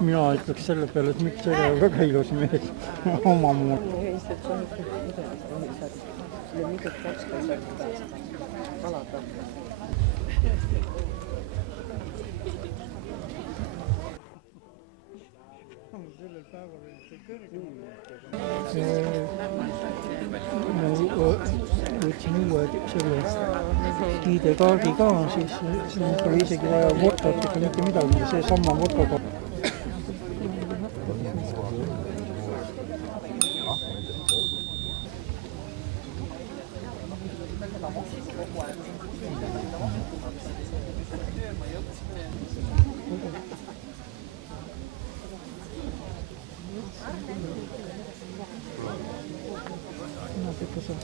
Mina ütleks selle peale, et miks see väga ilus mees omamoodi. Sellel päeval oli see kõrgemal. Ma võtsin uue selle ID-kaardi ka, siis pole isegi vaja votot ega mitte midagi, see sama votoga. Because of